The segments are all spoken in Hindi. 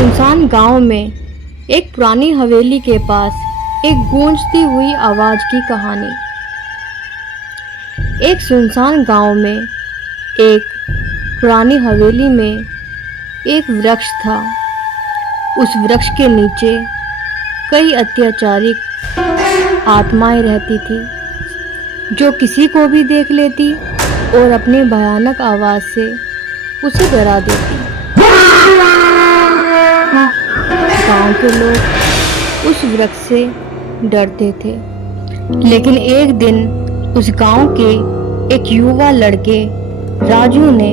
सुनसान गांव में एक पुरानी हवेली के पास एक गूंजती हुई आवाज की कहानी। एक सुनसान गांव में एक पुरानी हवेली में एक वृक्ष था। उस वृक्ष के नीचे कई अत्याचारी आत्माएं रहती थी जो किसी को भी देख लेती और अपनी भयानक आवाज से उसे डरा देती। गांव के लोग उस वृक्ष से डरते थे, लेकिन एक दिन उस गांव के एक युवा लड़के राजू ने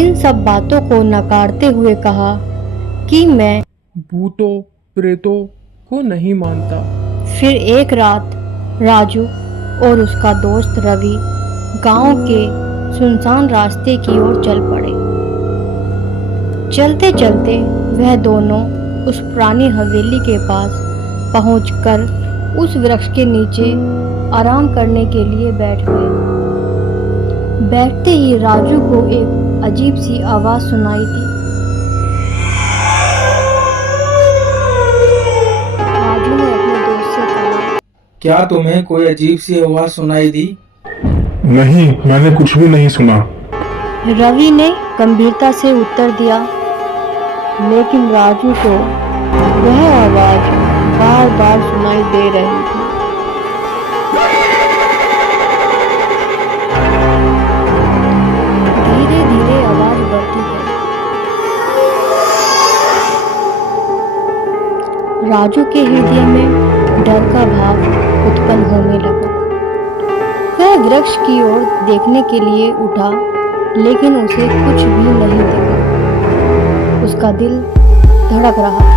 इन सब बातों को नकारते हुए कहा कि मैं भूतों प्रेतों को नहीं मानता। फिर एक रात राजू और उसका दोस्त रवि गांव के सुनसान रास्ते की ओर चल पड़े। चलते चलते वह दोनों उस पुरानी हवेली के पास पहुंचकर उस वृक्ष के नीचे आराम करने के लिए बैठ गए। बैठते ही राजू को एक अजीब सी आवाज सुनाई दी। राजू ने अपने दोस्त से कहा, क्या तुम्हें कोई अजीब सी आवाज सुनाई दी? नहीं, मैंने कुछ भी नहीं सुना। रवि ने गंभीरता से उत्तर दिया, लेकिन राजू को वह आवाज बार बार सुनाई दे रही थी। धीरे धीरे आवाज बढ़ती गई। राजू के हृदय में डर का भाव उत्पन्न होने लगा। वह वृक्ष की ओर देखने के लिए उठा, लेकिन उसे कुछ भी नहीं दिखा। उसका दिल धड़क रहा था,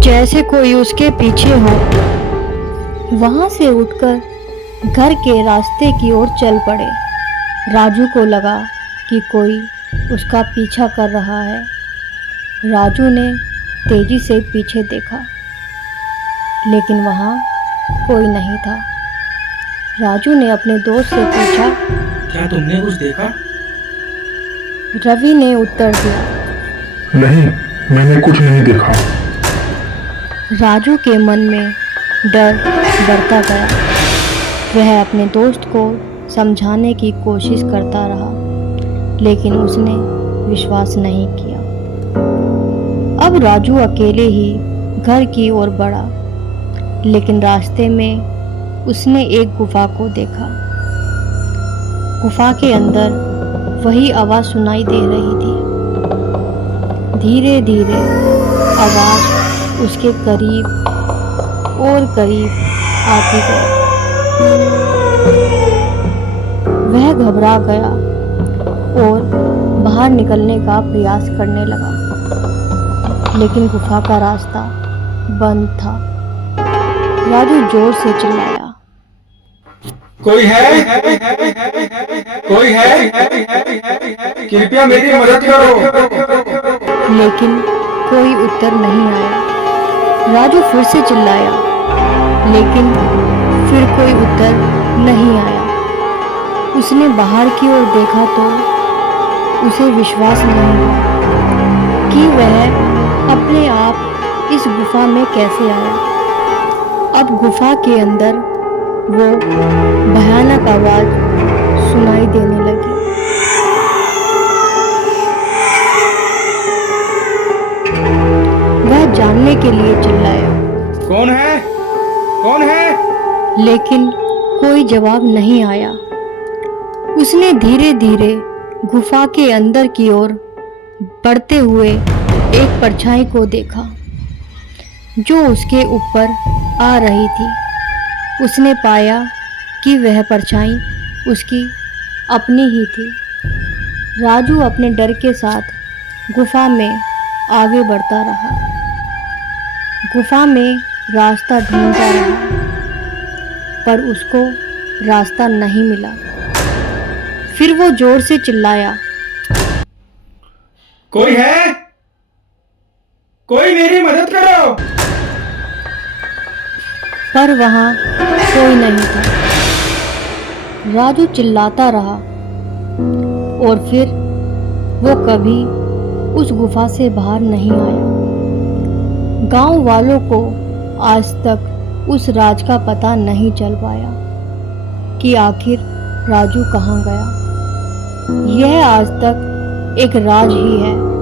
जैसे कोई उसके पीछे हो। वहां से उठकर घर के रास्ते की ओर चल पड़े। राजू को लगा कि कोई उसका पीछा कर रहा है। राजू ने तेजी से पीछे देखा, लेकिन वहां कोई नहीं था। राजू ने अपने दोस्त से पूछा, क्या तुमने कुछ देखा? रवि ने उत्तर दिया, नहीं, मैंने कुछ नहीं देखा। राजू के मन में डर बढ़ता गया। वह अपने दोस्त को समझाने की कोशिश करता रहा, लेकिन उसने विश्वास नहीं किया। अब राजू अकेले ही घर की ओर बढ़ा, लेकिन रास्ते में उसने एक गुफा को देखा। गुफा के अंदर वही आवाज सुनाई दे रही थी। धीरे धीरे आवाज उसके करीब और करीब आती गई। वह घबरा गया और बाहर निकलने का प्रयास करने लगा, लेकिन गुफा का रास्ता बंद था। राजू जोर से चिल्लाया, कोई है? कोई है? कृपया मेरी मदद करो। लेकिन कोई उत्तर नहीं आया। राजू फिर से चिल्लाया, लेकिन फिर कोई उत्तर नहीं आया। उसने बाहर की ओर देखा तो उसे विश्वास नहीं हुआ कि वह अपने आप इस गुफा में कैसे आया। अब गुफा के अंदर वो भयानक आवाज सुनाई देने लगी। वह जानने के लिए चिल्लाया, कौन है? कौन है? लेकिन कोई जवाब नहीं आया। उसने धीरे धीरे गुफा के अंदर की ओर बढ़ते हुए एक परछाई को देखा जो उसके ऊपर आ रही थी। उसने पाया कि वह परछाई उसकी अपनी ही थी। राजू अपने डर के साथ गुफा में आगे बढ़ता रहा। गुफा में रास्ता ढूंढता रहा, पर उसको रास्ता नहीं मिला। फिर वो जोर से चिल्लाया, कोई है? कोई मेरी मदद करो। पर वहां कोई नहीं था। राजू चिल्लाता रहा और फिर वो कभी उस गुफा से बाहर नहीं आया। गांव वालों को आज तक उस राज का पता नहीं चल पाया कि आखिर राजू कहाँ गया। यह आज तक एक राज ही है।